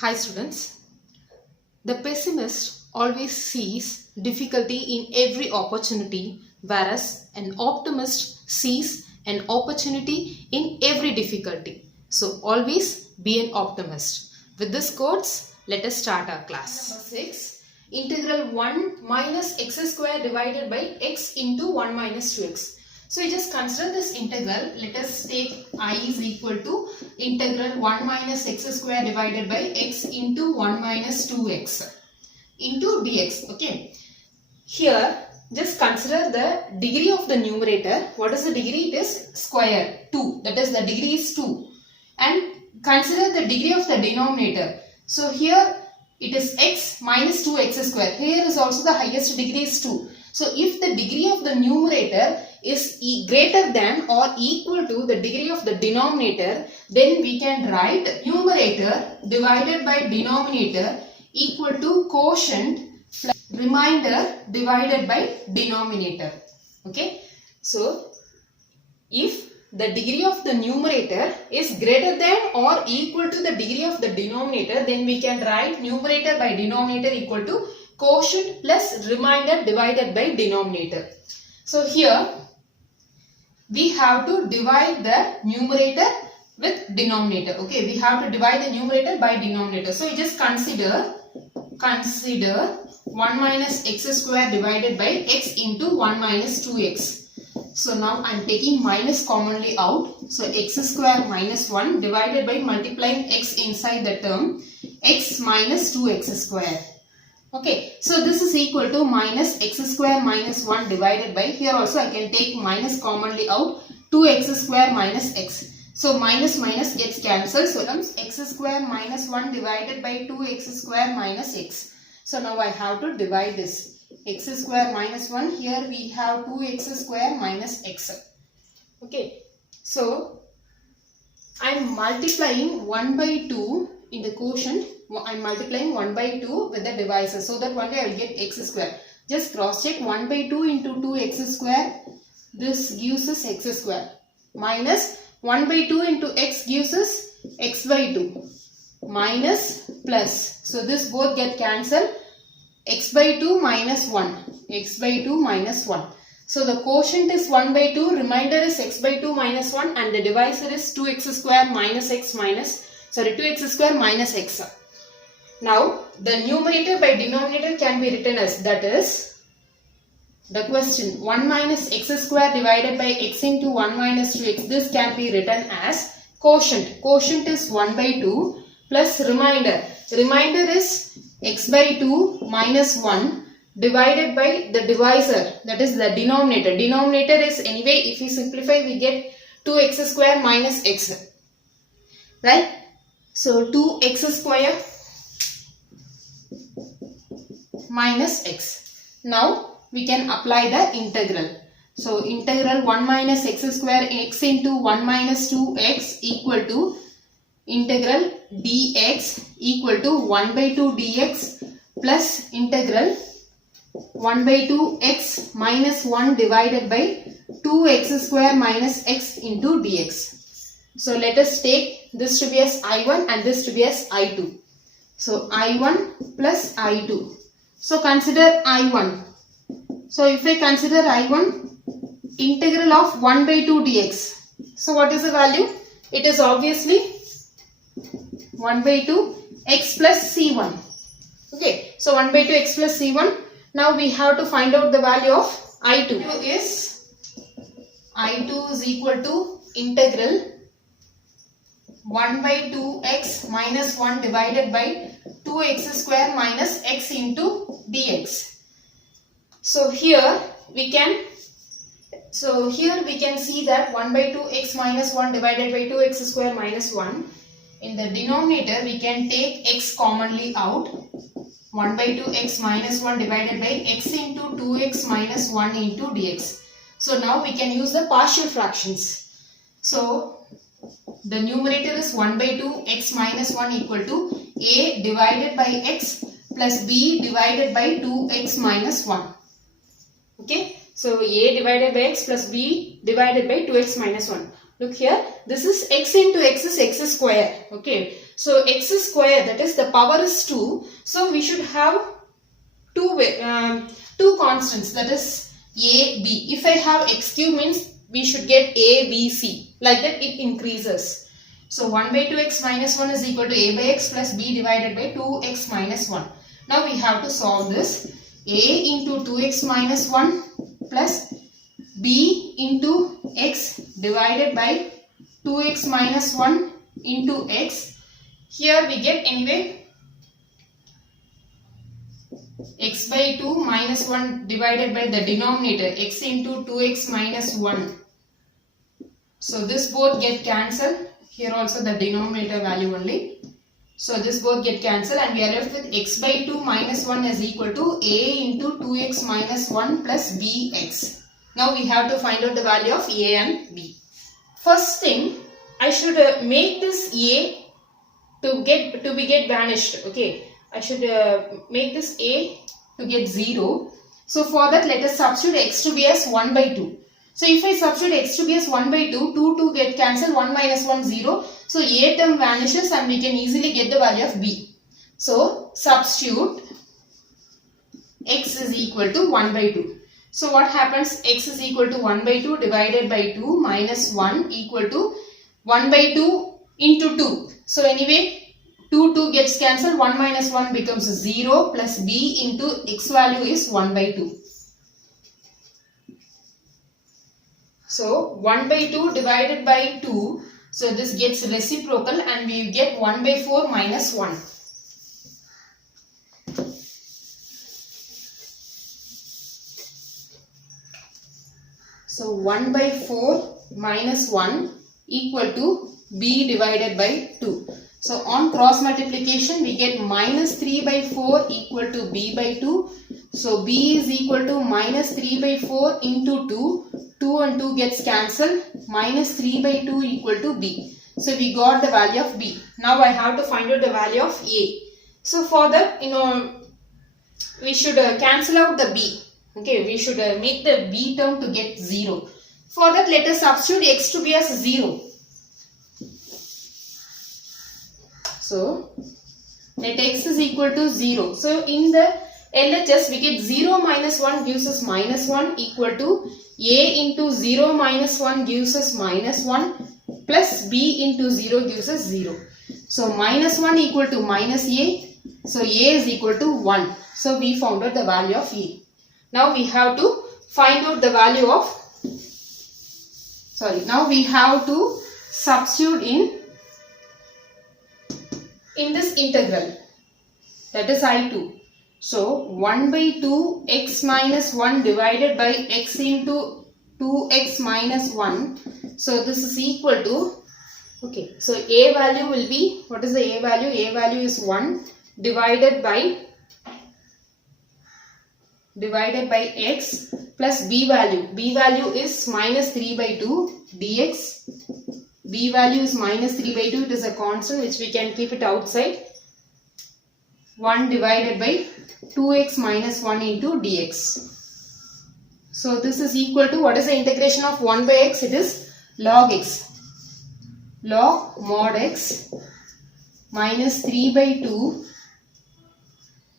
Hi students, the pessimist always sees difficulty in every opportunity, whereas an optimist sees an opportunity in every difficulty. So always be an optimist. With this quotes, let us start our class. Number 6. Integral 1 minus x square divided by x into 1 minus 2x. So you just consider this integral. Let us take I is equal to integral 1 minus x square divided by x into 1 minus 2x into dx. Okay. Here just consider the degree of the numerator. What is the degree? It is square 2. That is the degree is 2. And consider the degree of the denominator. So here it is x minus 2x square. Here is also the highest degree is 2. So if the degree of the numerator is greater than or equal to the degree of the denominator, then we can write numerator divided by denominator equal to quotient plus remainder divided by denominator. Okay. So if the degree of the numerator is greater than or equal to the degree of the denominator, then we can write numerator by denominator equal to quotient plus remainder divided by denominator. So here we have to divide the numerator with denominator. Okay, we have to divide the numerator by denominator. So you just consider 1 minus x square divided by x into 1 minus 2x. So now I am taking minus commonly out. So x square minus 1 divided by multiplying x inside the term, x minus 2x square. Okay, so this is equal to minus x square minus 1 divided by, here also I can take minus commonly out, 2x square minus x. So minus minus gets cancelled. So comes x square minus 1 divided by 2x square minus x. So now I have to divide this. X square minus 1, here we have 2x square minus x. Okay, so I am multiplying 1 by 2 in the quotient. I am multiplying 1 by 2 with the divisor, so that one day I will get x square. Just cross check 1 by 2 into 2x square. This gives us x square. Minus 1 by 2 into x gives us x by 2. Minus plus. So this both get cancelled. X by 2 minus 1. X by 2 minus 1. So the quotient is 1 by 2. Remainder is x by 2 minus 1. And the divisor is 2x square minus x minus. 2x square minus x. Now, the numerator by denominator can be written as, that is, the question 1 minus x square divided by x into 1 minus 2x. This can be written as quotient. Quotient is 1 by 2 plus remainder. Remainder is x by 2 minus 1 divided by the divisor, that is the denominator. Denominator is, anyway, if we simplify, we get 2x square minus x. Right? So 2x square minus x. Now we can apply the integral. So integral 1 minus x square x into 1 minus 2x equal to integral dx equal to 1 by 2 dx plus integral 1 by 2 x minus 1 divided by 2x square minus x into dx. So let us take this to be as I1 and this to be as I2. So I1 plus I2. So consider I1. So if I consider I1, integral of 1 by 2 dx. So what is the value? It is obviously 1 by 2 x plus c1. Okay. So 1 by 2 x plus c1. Now we have to find out the value of I2. I2 is equal to integral 1 by 2x minus 1 divided by 2x square minus x into dx. So here we can see that 1 by 2x minus 1 divided by 2x square minus 1. In the denominator we can take x commonly out. 1 by 2x minus 1 divided by x into 2x minus 1 into dx. So now we can use the partial fractions. So the numerator is 1 by 2 x minus 1 equal to a divided by x plus b divided by 2x minus 1. Okay. So a divided by x plus b divided by 2x minus 1. Look here. This is x into x is x square. Okay. So x square, that is the power is 2. So we should have two constants, that is a, b. If I have x cube means we should get a, b, c. Like that it increases. So 1 by 2x minus 1 is equal to a by x plus b divided by 2x minus 1. Now we have to solve this. A into 2x minus 1 plus b into x divided by 2x minus 1 into x. Here we get anyway x by 2 minus 1 divided by the denominator x into 2x minus 1. So this both get cancelled. Here also the denominator value only. So this both get cancelled and we are left with x by 2 minus 1 is equal to a into 2x minus 1 plus bx. Now we have to find out the value of a and b. First thing, I should make this a to get vanished. Okay, I should make this a to get 0. So for that, let us substitute x to be as 1 by 2. So if I substitute x to be as 1 by 2, 2 get cancelled, 1 minus 1 0. So a term vanishes and we can easily get the value of b. So substitute x is equal to 1 by 2. So what happens? X is equal to 1 by 2 divided by 2 minus 1 equal to 1 by 2 into 2. So anyway, 2 gets cancelled, 1 minus 1 becomes 0 plus b into x value is 1 by 2. So 1 by 2 divided by 2. So this gets reciprocal and we get 1 by 4 minus 1. So 1 by 4 minus 1 equal to b divided by 2. So on cross multiplication we get minus 3 by 4 equal to b by 2. So b is equal to minus 3 by 4 into 2. 2 and 2 gets cancelled. Minus 3 by 2 equal to b. So we got the value of b. Now I have to find out the value of a. So for that, we should cancel out the b. Okay, we should make the b term to get 0. For that, let us substitute x to be as 0. So let x is equal to 0. So in the LHS we get 0 minus 1 gives us minus 1 equal to a into 0 minus 1 gives us minus 1 plus b into 0 gives us 0. So minus 1 equal to minus a. So a is equal to 1. So we found out the value of a. Now we have to find out the value of, now we have to substitute in this integral, that is I2. So 1 by 2 x minus 1 divided by x into 2x minus 1. So this is equal to, okay, so a value will be, what is the a value? A value is 1 divided by x plus b value. B value is minus 3 by 2 dx. B value is minus 3 by 2. It is a constant which we can keep it outside. 1 divided by 2x minus 1 into dx. So this is equal to, what is the integration of 1 by x? It is log x. Log mod x minus 3 by 2.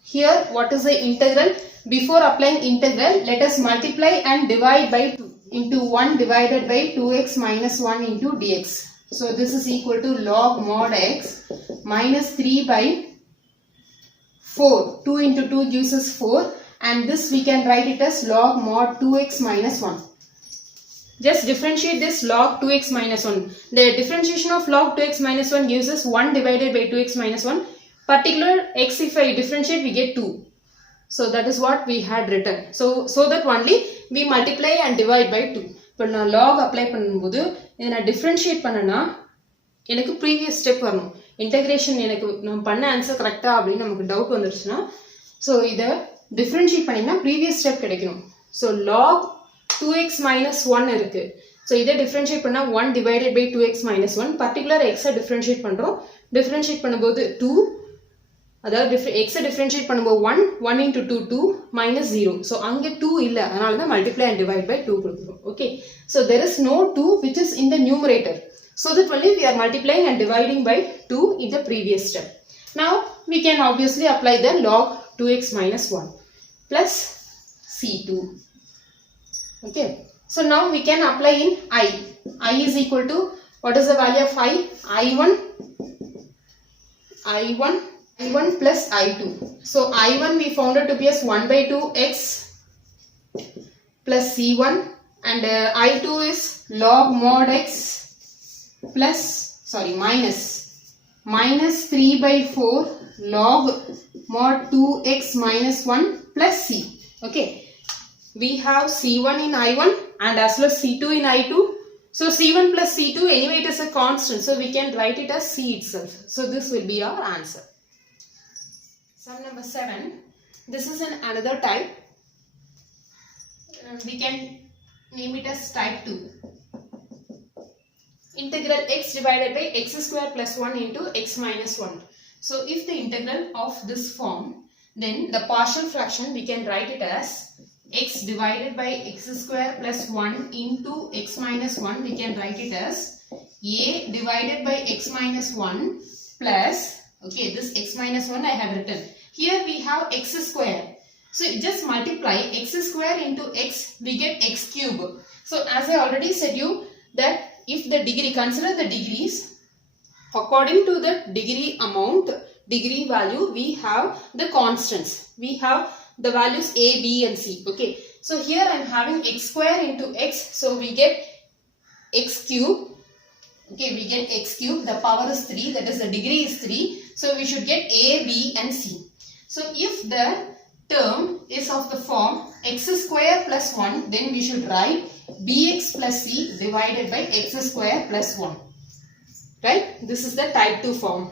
Here what is the integral? Before applying integral, let us multiply and divide by 2 into 1 divided by 2x minus 1 into dx. So this is equal to log mod x minus 3 by 4. 2 into 2 gives us 4 and this we can write it as log mod 2x minus 1. Just differentiate this log 2x minus 1. The differentiation of log 2x minus 1 gives us 1 divided by 2x minus 1. Particular x if I differentiate we get 2. So that is what we had written. So that only we multiply and divide by 2. But now log apply பண்ணும்போது இதை நான் differentiate பண்ணனா எனக்கு previous step வரணும். Integration எனக்கு நான் பண்ண answer கரெக்ட்டா அப்படினு நமக்கு டவுட் வந்துருச்சுனா சோ இத differentiate பண்ணினா previous step கிடைக்கும். So log 2x minus 1 இருக்கு. So இத differentiate பண்ணா 1 divided by 2x minus 1. Particular x differentiate பண்றோம். Differentiate பண்ணும்போது 2 அதாவது x differentiate பண்ணும்போது 1 into 2 2 minus 0. So அங்க 2 இல்ல அதனால தான் multiply and divide by 2 கொடுக்கிறோம். Okay. So there is no 2 which is in the numerator. So that only we are multiplying and dividing by 2 in the previous step. Now we can obviously apply the log 2x minus 1 plus C2. Okay. So now we can apply in I. I is equal to, what is the value of I? I1 plus I2. So I1 we found it to be as 1 by 2 x plus C1, and I2 is log mod x plus, minus 3 by 4 log mod 2x minus 1 plus C. Okay. We have C1 in I1 and as well as C2 in I2. So C1 plus C2, anyway it is a constant, so we can write it as C itself. So this will be our answer. Sum number 7. This is another type. We can name it as type 2. Integral x divided by x square plus 1 into x minus 1. So if the integral of this form, then the partial fraction we can write it as x divided by x square plus 1 into x minus 1. We can write it as a divided by x minus 1 plus, okay, this x minus 1 I have written. Here we have x square. So just multiply x square into x, we get x cube. So as I already said you that if the degree, consider the degrees, according to the degree amount, degree value, we have the constants. We have the values a, b and c. Okay. So here I am having x square into x. So we get x cube. Okay, we get x cube. The power is 3. That is, the degree is 3. So we should get a, b and c. So if the term is of the form x square plus 1, then we should write bx plus c divided by x square plus 1. Right? This is the type 2 form.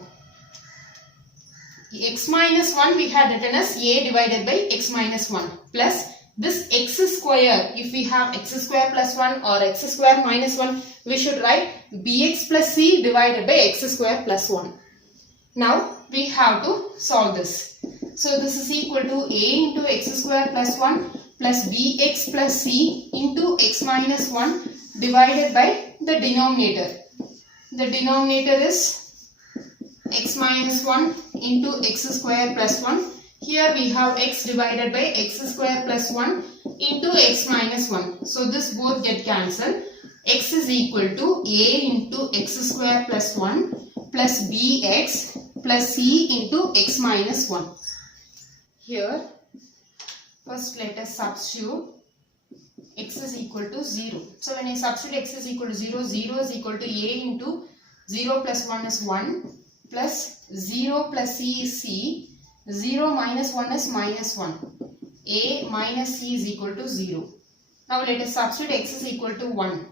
X minus 1 we had written as a divided by x minus 1 plus this x square. If we have x square plus 1 or x square minus 1, we should write bx plus c divided by x square plus 1. Now we have to solve this. So this is equal to a into x square plus 1 plus bx plus c into x minus 1 divided by the denominator. The denominator is x minus 1 into x square plus 1. Here we have x divided by x square plus 1 into x minus 1. So this both get cancelled. X is equal to a into x square plus 1 plus bx plus c into x minus 1. Here first let us substitute x is equal to 0. So when I substitute x is equal to 0, 0 is equal to a into 0 plus 1 is 1. Plus 0 plus c is c, 0 minus 1 is minus 1, a minus c is equal to 0. Now let us substitute x is equal to 1,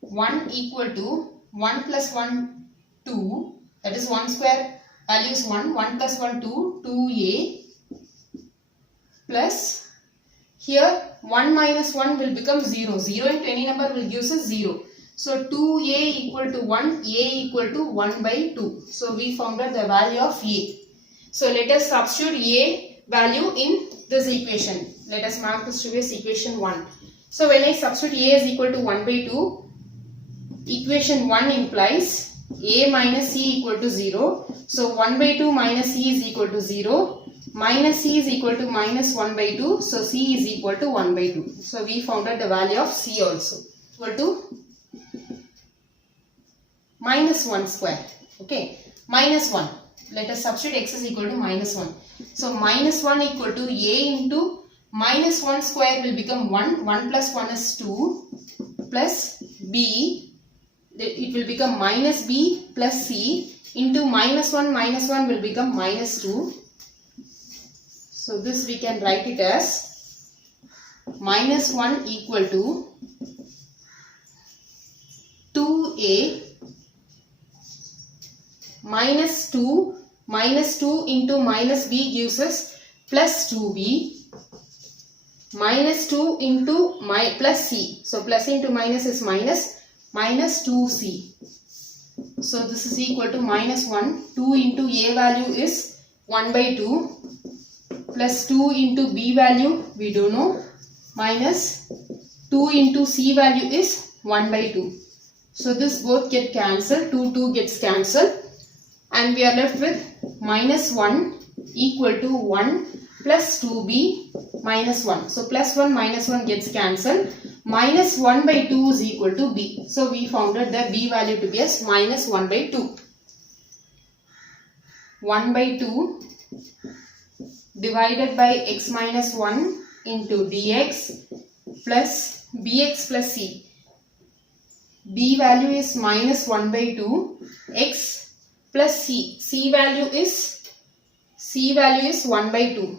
1 equal to 1 plus 1, 2, that is 1 square value is 1, 1 plus 1, 2, 2a plus here 1 minus 1 will become 0, 0 into any number will give us 0. So 2a equal to 1, a equal to 1 by 2. So we found out the value of a. So let us substitute a value in this equation. Let us mark this to be as equation 1. So when I substitute a is equal to 1 by 2, equation 1 implies a minus c equal to 0. So 1 by 2 minus c is equal to 0. Minus c is equal to minus 1 by 2. So c is equal to 1 by 2. So we found out the value of c also. Equal to minus 1 square. Okay. Minus 1. Let us substitute x is equal to minus 1. So minus 1 equal to a into minus 1 square will become 1. 1 plus 1 is 2 plus b. It will become minus b plus c into minus 1 will become minus 2. So this we can write it as minus 1 equal to 2a minus 2 into minus b gives us plus 2b minus 2 into plus c. So plus into minus is minus 2c. So this is equal to minus 1. 2 into a value is 1 by 2 plus 2 into b value we don't know minus 2 into c value is 1 by 2. So this both get cancelled, 2 gets cancelled, and we are left with minus 1 equal to 1 plus 2b minus 1. So plus 1 minus 1 gets cancelled. Minus 1 by 2 is equal to b. So we found out the b value to be as minus 1 by 2. 1 by 2 divided by x minus 1 into dx plus bx plus c. B value is minus 1 by 2, x plus c. C value is 1 by 2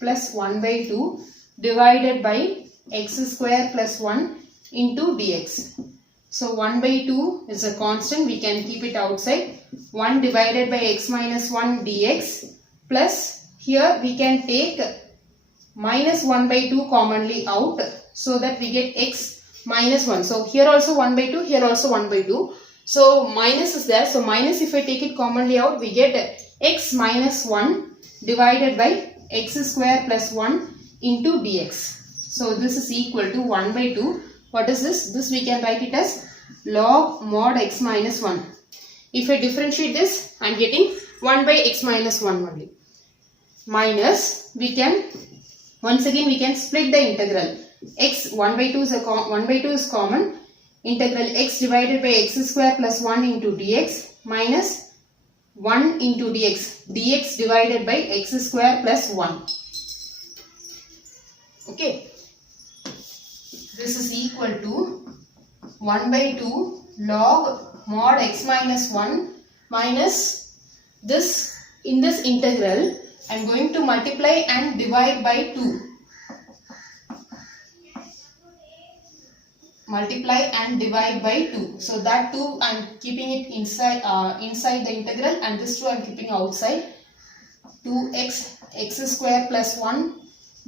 plus 1 by 2 divided by x square plus 1 into dx. So 1 by 2 is a constant, we can keep it outside. 1 divided by x minus 1 dx plus here we can take minus 1 by 2 commonly out so that we get x minus 1. So here also 1 by 2, here also 1 by 2. So minus is there. So minus, if I take it commonly out, we get x minus 1 divided by x square plus 1 into dx. So this is equal to 1 by 2. What is this? This we can write it as log mod x minus 1. If I differentiate this, I am getting 1 by x minus 1 only. Minus, we can, once again we can split the integral. X 1 by 2 is 1 by 2 is common. Integral x divided by x square plus 1 into dx minus 1 into dx. Dx divided by x square plus 1. Okay. This is equal to 1 by 2 log mod x minus 1 minus this. In this integral, I am going to multiply and divide by 2. Multiply and divide by 2. So that 2 I am keeping it inside the integral, and this 2 I am keeping outside. 2x x square plus 1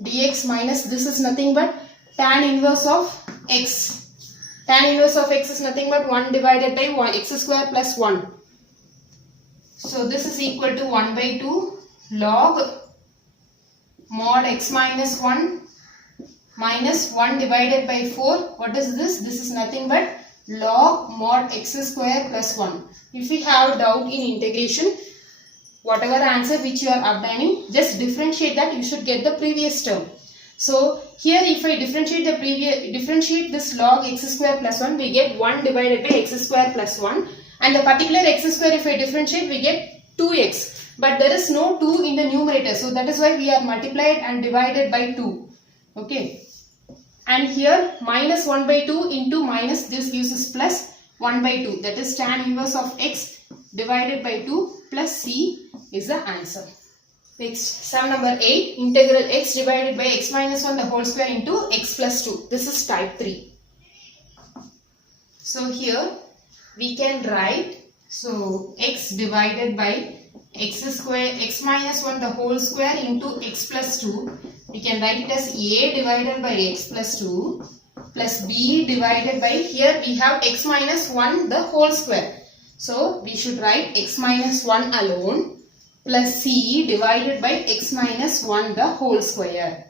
dx minus, this is nothing but tan inverse of x. Tan inverse of x is nothing but 1 divided by 1 x square plus 1. So this is equal to 1 by 2 log mod x minus 1 minus 1 divided by 4. What is this? This is nothing but log mod x square plus 1. If you have doubt in integration, whatever answer which you are obtaining, just differentiate that, you should get the previous term. So here if I differentiate this log x square plus 1, we get 1 divided by x square plus 1, and the particular x square if I differentiate, we get 2x. But there is no 2 in the numerator, so that is why we are multiplied and divided by 2. Okay. And here minus 1 by 2 into minus, this gives us plus 1 by 2. That is tan inverse of x divided by 2 plus c is the answer. Next, sum number 8. Integral x divided by x minus 1 the whole square into x plus 2. This is type 3. So here we can write, so x divided by x square, x minus 1 the whole square into x plus 2. We can write it as a divided by x plus 2 plus b divided by, here we have x minus 1 the whole square. So we should write x minus 1 alone plus c divided by x minus 1 the whole square.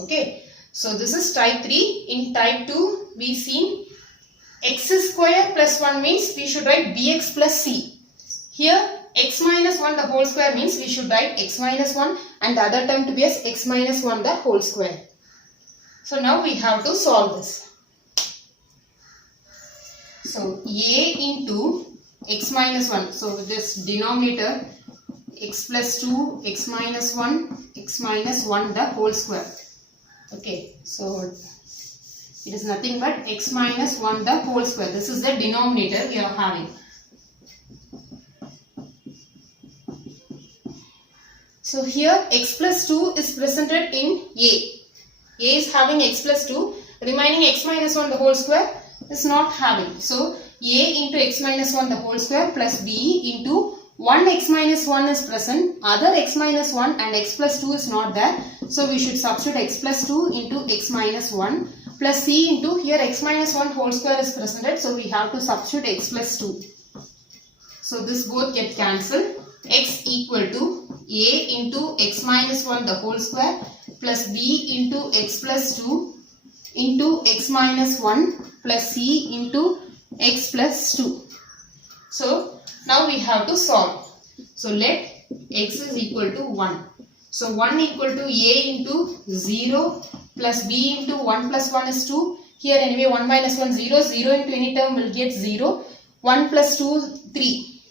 Okay. So this is type 3. In type 2 we seen x square plus 1 means we should write bx plus c. Here x minus 1 the whole square means we should write x minus 1 and the other term to be as x minus 1 the whole square. So now we have to solve this. So a into x minus 1. So this denominator x plus 2, x minus 1, x minus 1 the whole square. Okay. So it is nothing but x minus 1 the whole square. This is the denominator we are having. So here x plus 2 is presented in A. A is having x plus 2. Remaining x minus 1 the whole square is not having. So A into x minus 1 the whole square plus B into 1 x minus 1 is present. Other x minus 1 and x plus 2 is not there. So we should substitute x plus 2 into x minus 1 plus C into, here x minus 1 whole square is presented. So we have to substitute x plus 2. So this both get cancelled. X equal to a into x minus 1 the whole square plus b into x plus 2 into x minus 1 plus c into x plus 2. So now we have to solve. So let x is equal to 1. So 1 equal to a into 0 plus b into 1 plus 1 is 2. Here anyway 1 minus 1 0. 0 into any term will get 0. 1 plus 2 3.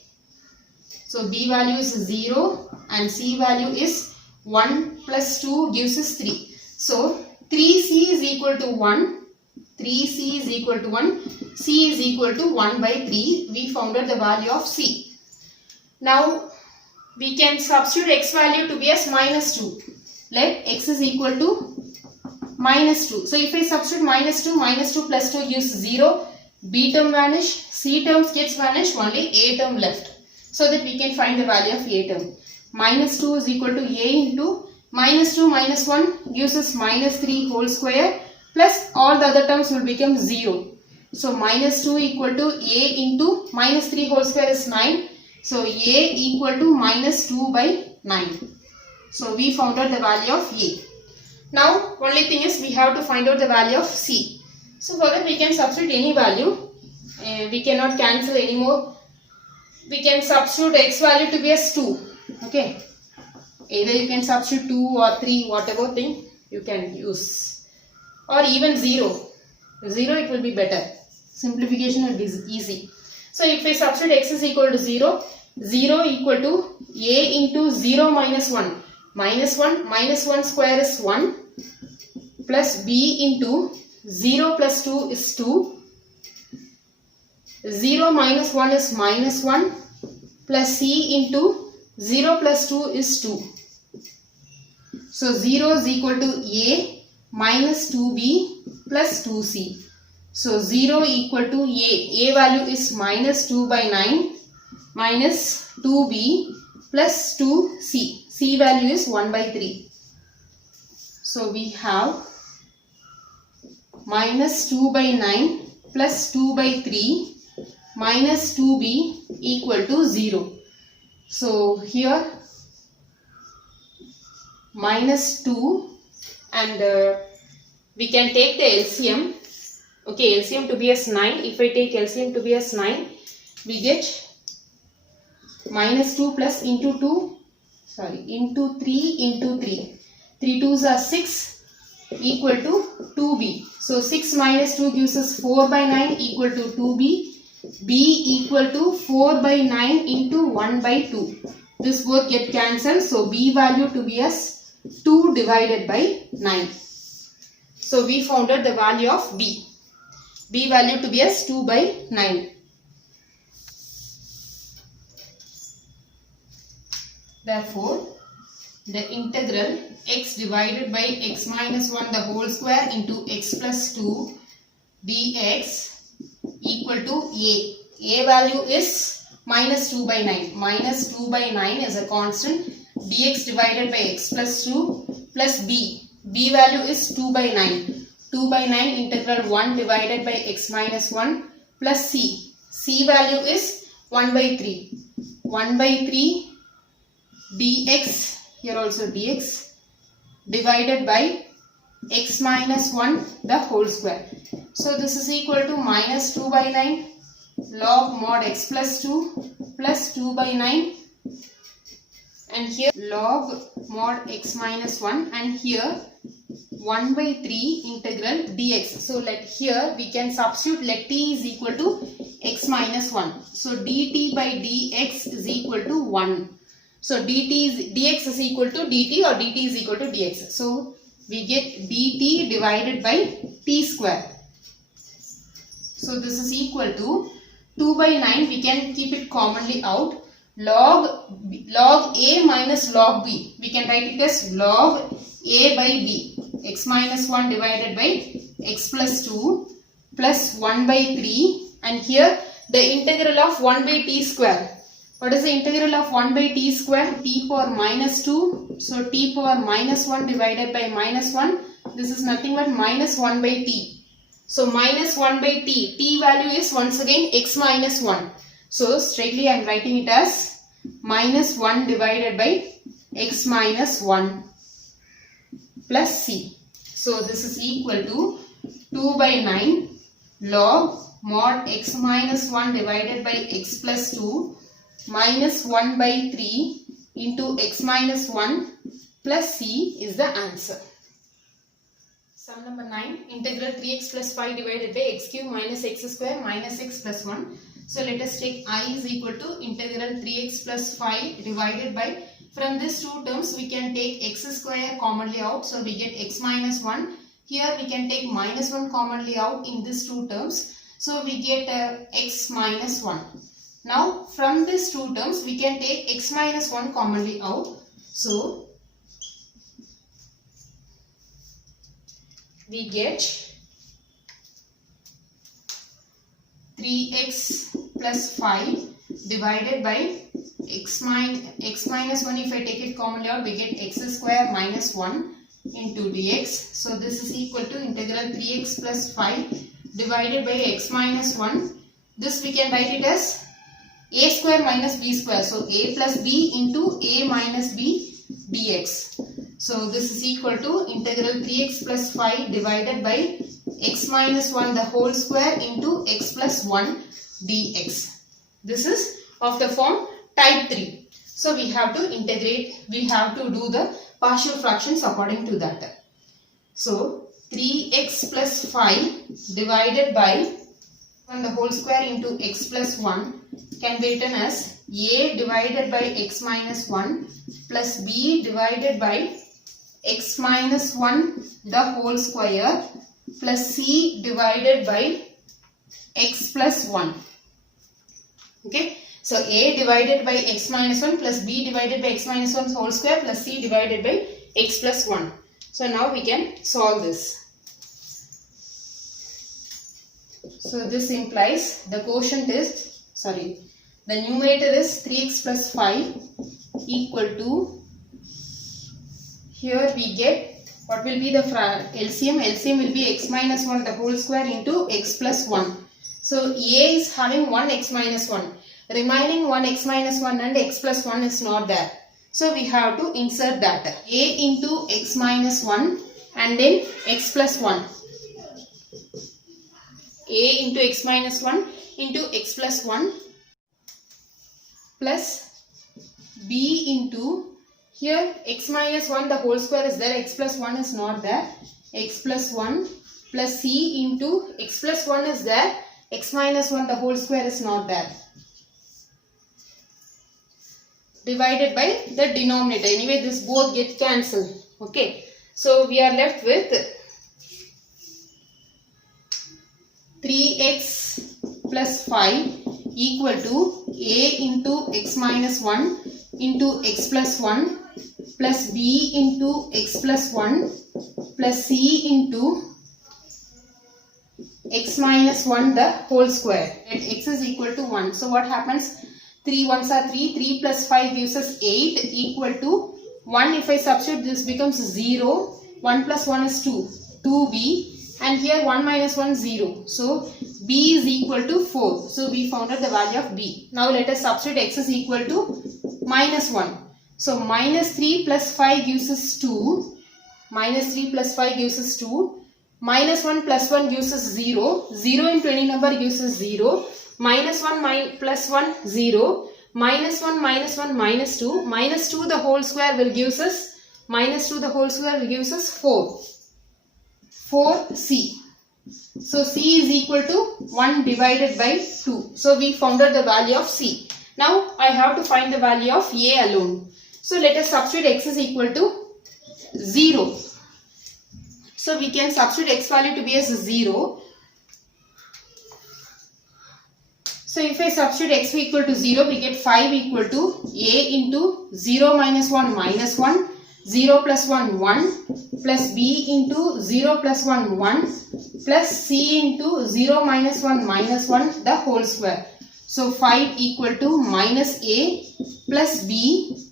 So b value is 0 and c value is 1 plus 2 gives us 3. So 3c is equal to 1. 3c is equal to 1. C is equal to 1 by 3. We found out the value of C. Now we can substitute x value to be as minus 2. Let x is equal to minus 2. So if I substitute minus 2 plus 2 gives 0. B term vanish, C terms gets vanished, only A term left. So that we can find the value of A term. Minus 2 is equal to A into minus 2 minus 1 gives us minus 3 whole square plus all the other terms will become 0. So minus 2 equal to A into minus 3 whole square is 9. So A equal to minus 2 by 9. So we found out the value of A. Now only thing is we have to find out the value of C. So for that we can substitute any value. We cannot cancel anymore. We can substitute x value to be as 2. Okay. Either you can substitute 2 or 3, whatever thing you can use. Or even 0. 0 it will be better. Simplification will be easy. So if we substitute x is equal to 0, 0 equal to a into 0 minus 1. Minus 1 square is 1 plus b into 0 plus 2 is 2. 0 minus 1 is minus 1 plus c into 0 plus 2 is 2. So 0 is equal to a minus 2b plus 2c. So 0 equal to a. A value is minus 2 by 9 minus 2b plus 2c. C value is 1 by 3. So we have minus 2 by 9 plus 2 by 3 minus 2b equal to 0. So here minus 2 and we can take the LCM. Okay, LCM to be as 9. If I take LCM to be as 9, we get minus 2 plus into 2, into 3 into 3. 3 2s are 6 equal to 2b. So 6 minus 2 gives us 4 by 9 equal to 2b. B equal to 4 by 9 into 1 by 2. This both get cancelled. So B value to be as 2 divided by 9. So we found out the value of B. B value to be as 2 by 9. Therefore, the integral x divided by x minus 1 the whole square into x plus 2 dx equal to A. A value is minus 2 by 9. Minus 2 by 9 is a constant. Dx divided by x plus 2 plus b. B value is 2 by 9. 2 by 9 integral 1 divided by x minus 1 plus c. C value is 1 by 3. 1 by 3 dx, here also dx, divided by x minus 1 the whole square. So this is equal to minus 2 by 9 log mod x plus 2 plus 2 by 9 and here log mod x minus 1 and here 1 by 3 integral dx. So let here we can substitute, let t is equal to x minus 1. So dt by dx is equal to 1. So dx is equal to dt or dt is equal to dx. So we get dt divided by t square. So this is equal to 2 by 9. We can keep it commonly out. Log a minus log b. We can write it as log a by b. X minus 1 divided by x plus 2 plus 1 by 3. And here the integral of 1 by t square. What is the integral of 1 by t square? T power minus 2. So t power minus 1 divided by minus 1. This is nothing but minus 1 by t. So minus 1 by t. T value is once again x minus 1. So straightly I am writing it as minus 1 divided by x minus 1 plus c. So this is equal to 2 by 9 log mod x minus 1 divided by x plus 2 minus 1 by 3 into x minus 1 plus c is the answer. Sum number 9, integral 3x plus 5 divided by x cube minus x square minus x plus 1. So let us take I is equal to integral 3x plus 5 divided by, from these two terms we can take x square commonly out, so we get x minus 1. Here we can take minus 1 commonly out in these two terms, so we get x minus 1. Now from these two terms we can take x minus 1 commonly out, so we get 3x plus 5 divided by x minus 1. If I take it commonly out, we get x square minus 1 into dx. So this is equal to integral 3x plus 5 divided by x minus 1. This we can write it as a square minus b square. So a plus b into a minus b dx. So this is equal to integral 3x plus 5 divided by x minus 1 the whole square into x plus 1 dx. This is of the form type 3. So we have to integrate, we have to do the partial fractions according to that. So 3x plus 5 divided by 1 the whole square into x plus 1 can be written as a divided by x minus 1 plus b divided by x minus 1 the whole square plus c divided by x plus 1. Okay. So a divided by x minus 1 plus b divided by x minus 1 whole square plus c divided by x plus 1. So now we can solve this. So this implies the quotient is, the numerator is 3x plus 5 equal to, here we get, what will be the LCM? LCM will be x minus 1 the whole square into x plus 1. So a is having 1 x minus 1. Remaining 1 x minus 1 and x plus 1 is not there. So we have to insert that. A into x minus 1 and then x plus 1. A into x minus 1 into x plus 1 plus b into, here x minus 1 the whole square is there, x plus 1 is not there, x plus 1 plus c into x plus 1 is there, x minus 1 the whole square is not there, divided by the denominator. Anyway, this both get cancelled. Okay. So we are left with 3x plus 5 equal to a into x minus 1 into x plus 1 plus b into x plus 1 plus c into x minus 1 the whole square. At x is equal to 1. So what happens? 3 ones are 3. 3 plus 5 gives us 8 equal to 1. If I substitute, this becomes 0. 1 plus 1 is 2. 2b. And here 1 minus 1 0. So b is equal to 4. So we found out the value of b. Now let us substitute x is equal to minus 1. So minus 3 plus 5 gives us 2. Minus 3 plus 5 gives us 2. Minus 1 plus 1 gives us 0. 0 into any number gives us 0. Minus 1 plus 1 0. Minus 1 minus 1 minus 2. Minus 2 the whole square will give us, minus 2 the whole square will give us 4. 4c. So c is equal to 1 divided by 2. So we found out the value of c. Now I have to find the value of a alone. So let us substitute x is equal to 0. So we can substitute x value to be as 0. So if I substitute x equal to 0, we get 5 equal to a into 0 minus 1 minus 1. 0 plus 1 1 plus b into 0 plus 1 1 plus c into 0 minus 1 minus 1 the whole square. So 5 equal to minus a plus b,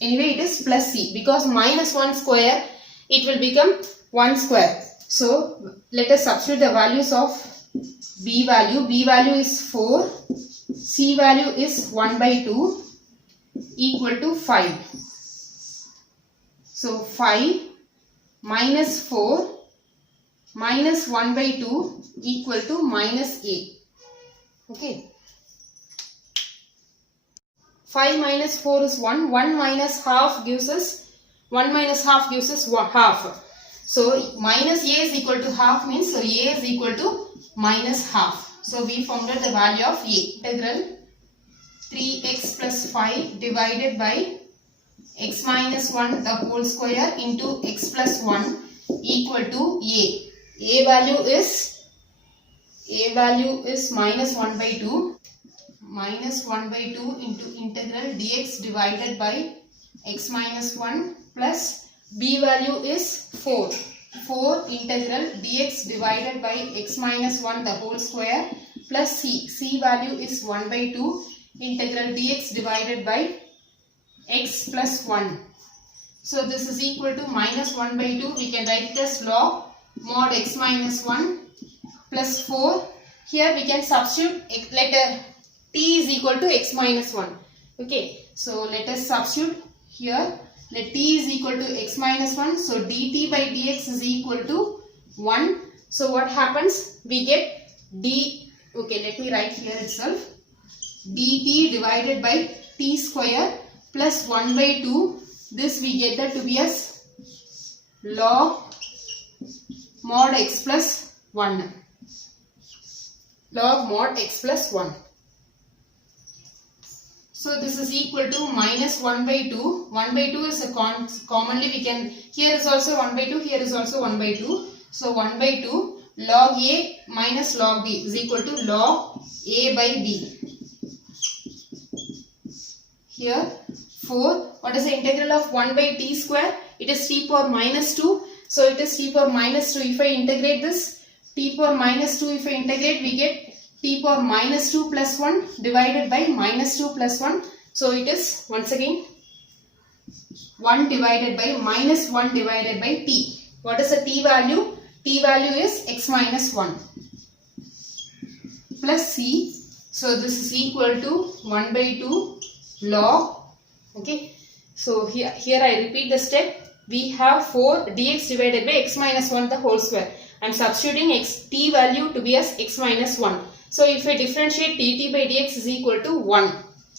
anyway it is plus c, because minus 1 square it will become 1 square. So let us substitute the values of b value. B value is 4, c value is 1 by 2 equal to 5. So 5 minus 4 minus 1 by 2 equal to minus a. Okay. 5 minus 4 is 1. 1 minus half gives us half. So minus a is equal to half means so a is equal to minus half. So we found out the value of a. Integral 3x plus 5 divided by x minus 1 the whole square into x plus 1 equal to a. A value is minus 1 by 2. Minus 1 by 2 into integral dx divided by x minus 1 plus b value is 4. 4 integral dx divided by x minus 1 the whole square plus c. C value is 1 by 2 integral dx divided by x plus 1. So this is equal to minus 1 by 2. We can write it as log mod x minus 1 plus 4. Here we can substitute letter t is equal to x minus 1. Okay, so let us substitute here. Let t is equal to x minus 1. So dt by dx is equal to 1. So what happens? We get d. Okay, let me write here itself. dt divided by t square plus 1 by 2. This we get that to be as log mod x plus 1. Log mod x plus 1. So this is equal to minus 1 by 2. 1 by 2 is a commonly we can, here is also 1 by 2, here is also 1 by 2. So 1 by 2 log a minus log b is equal to log a by b. Here 4. What is the integral of 1 by t square? It is t power minus 2. So it is t power minus 2. If I integrate this, t power minus 2, if I integrate, we get t power minus 2 plus 1 divided by minus 2 plus 1. So it is once again 1 divided by minus 1 divided by t. What is the t value? T value is x minus 1 plus c. So this is equal to 1 by 2 log. Okay. So here I repeat the step. We have 4 dx divided by x minus 1 the whole square. I am substituting t value to be as x minus 1. So if I differentiate dt by dx is equal to 1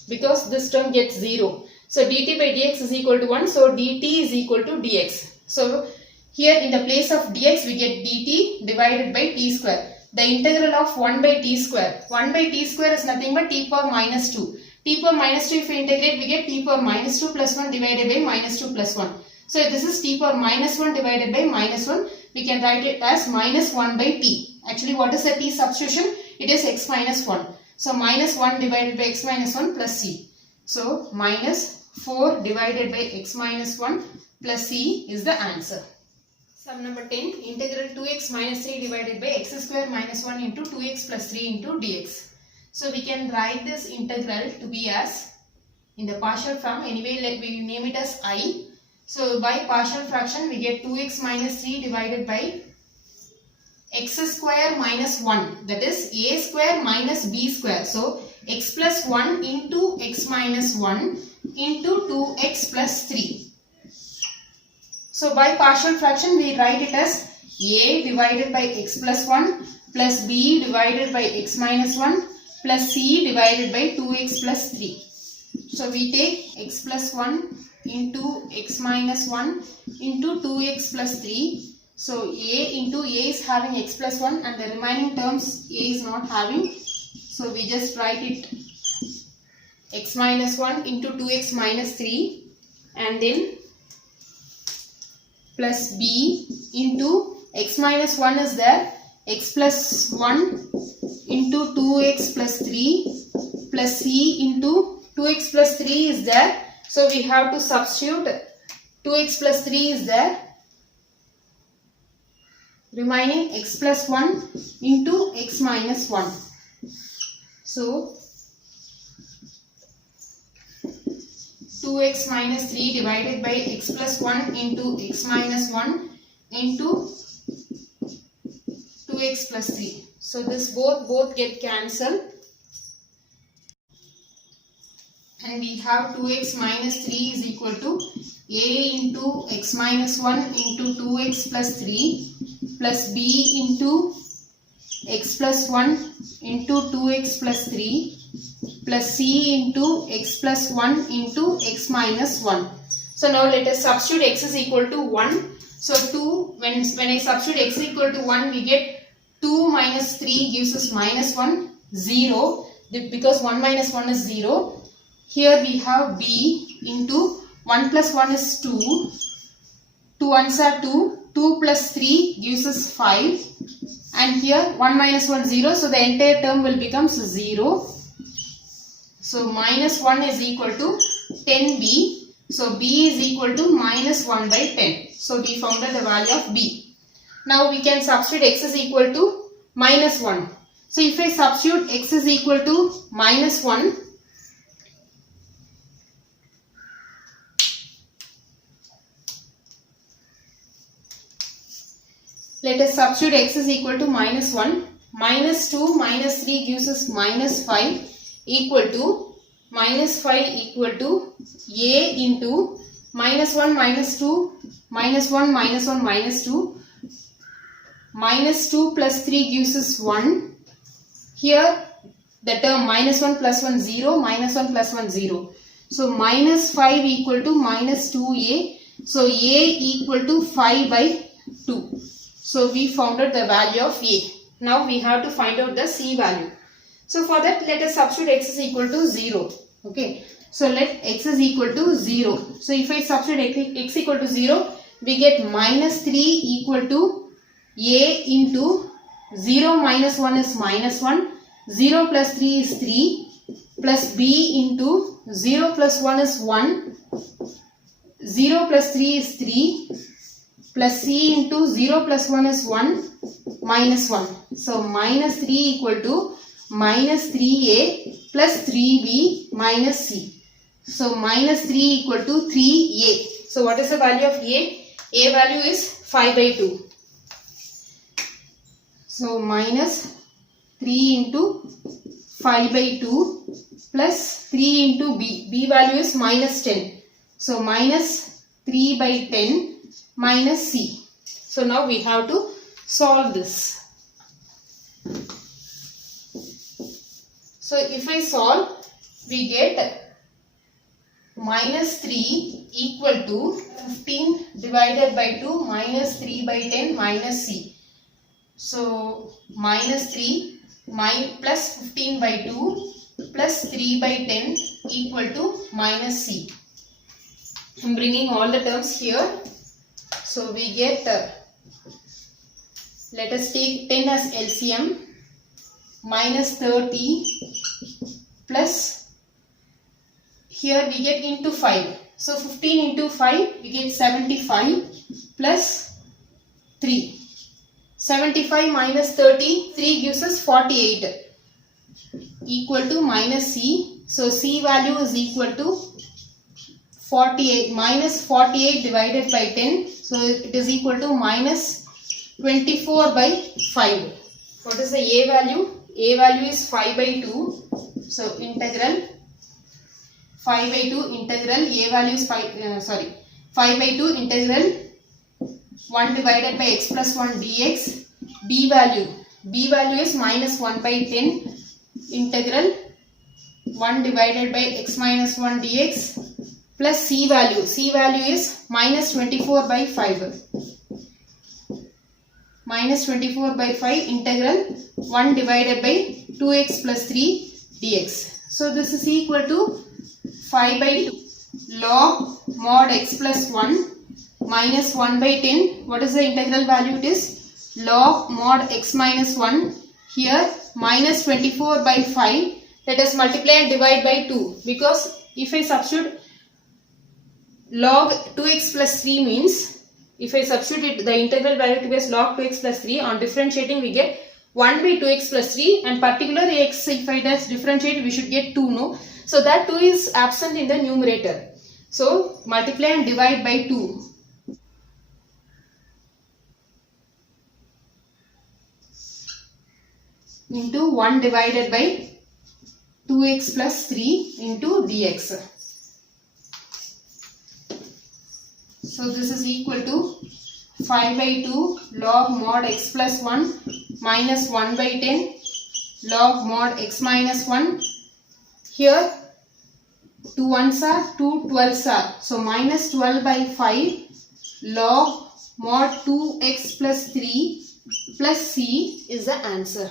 because this term gets 0. So dt by dx is equal to 1. So dt is equal to dx. So here in the place of dx we get dt divided by t square. The integral of 1 by t square. 1 by t square is nothing but t power minus 2. T power minus 2 if we integrate we get t power minus 2 plus 1 divided by minus 2 plus 1. So this is t power minus 1 divided by minus 1. We can write it as minus 1 by t. Actually what is the t substitution? It is x minus 1. So minus 1 divided by x minus 1 plus c. So minus 4 divided by x minus 1 plus c is the answer. Sum number 10. Integral 2x minus 3 divided by x square minus 1 into 2x plus 3 into dx. So we can write this integral to be as in the partial form. Anyway, let we name it as I. So by partial fraction we get 2x minus 3 divided by x square minus 1, that is a square minus b square. So x plus 1 into x minus 1 into 2x plus 3. So by partial fraction we write it as a divided by x plus 1 plus b divided by x minus 1 plus c divided by 2x plus 3. So we take x plus 1 into x minus 1 into 2x plus 3. So a into a is having x plus 1 and the remaining terms a is not having. So we just write it x minus 1 into 2x minus 3 and then plus b into x minus 1 is there, x plus 1 into 2x plus 3 plus c into 2x plus 3 is there. So we have to substitute 2x plus 3 is there. Remaining x plus 1 into x minus 1. So 2x minus 3 divided by x plus 1 into x minus 1 into 2x plus 3. So this both get cancelled and we have 2x minus 3 is equal to a into x minus 1 into 2x plus 3 plus b into x plus 1 into 2x plus 3 plus c into x plus 1 into x minus 1. So now let us substitute x is equal to 1. So 2, when I substitute x is equal to 1, we get 2 minus 3 gives us minus 1, 0. Because 1 minus 1 is 0. Here we have b into 1 plus 1 is 2. 2 ones are 2. 2 plus 3 gives us 5. And here 1 minus 1 0. So the entire term will become 0. So minus 1 is equal to 10b. So b is equal to minus 1 by 10. So we found out the value of b. Now we can substitute x is equal to minus 1. So if I substitute x is equal to minus 1, let us substitute x is equal to minus 1. Minus 2 minus 3 gives us minus 5 equal to minus 5 equal to a into minus 1 minus 2 minus 1 minus 1 minus 2. Minus 2 plus 3 gives us 1. Here the term minus 1 plus 1 0, minus 1 plus 1 0. So minus 5 equal to minus 2a. So a equal to 5 by 2. So we found out the value of a. Now we have to find out the c value. So for that, let us substitute x is equal to 0. Okay. So let x is equal to 0. So if I substitute x equal to 0, we get minus 3 equal to a into 0 minus 1 is minus 1. 0 plus 3 is 3. Plus b into 0 plus 1 is 1. 0 plus 3 is 3. Plus c into 0 plus 1 is 1 minus 1. So minus 3 equal to minus 3a plus 3b minus c. So minus 3 equal to 3a. So what is the value of a? A value is 5 by 2. So minus 3 into 5 by 2 plus 3 into b. B value is minus 10. So minus 3 by 10 minus c. So now we have to solve this. So if I solve, we get minus 3 equal to 15 divided by 2 minus 3 by 10 minus c. So minus 3 plus 15 by 2 plus 3 by 10 equal to minus c. I am bringing all the terms here. So we get, let us take 10 as LCM, minus 30 plus, here we get into 5. So 15 into 5, we get 75 plus 3. 75 minus 30, 3 gives us 48 equal to minus c. So c value is equal to 48 minus 48 divided by 10. So it is equal to minus 24 by 5. What is the a value? A value is 5 by 2. So integral 5 by 2 integral a value is 5 by 2 integral 1 divided by x plus 1 dx. B value is minus 1 by 10 integral 1 divided by x minus 1 dx plus c value is minus 24 by 5. Minus 24 by 5 integral 1 divided by 2x plus 3 dx. So this is equal to 5 by 2 log mod x plus 1 minus 1 by 10. What is the integral value? It is log mod x minus 1. Here minus 24 by 5. Let us multiply and divide by 2. Because if I substitute log 2x plus 3 means, if I substitute the integral value to be as log 2x plus 3, on differentiating we get 1 by 2x plus 3, and particular x, if I differentiate, we should get 2, no? So that 2 is absent in the numerator. So multiply and divide by 2. Into 1 divided by 2x plus 3 into dx. So this is equal to 5 by 2 log mod x plus 1 minus 1 by 10 log mod x minus 1. Here 2 ones are 2 12s are. So minus 12 by 5 log mod 2x plus 3 plus c is the answer.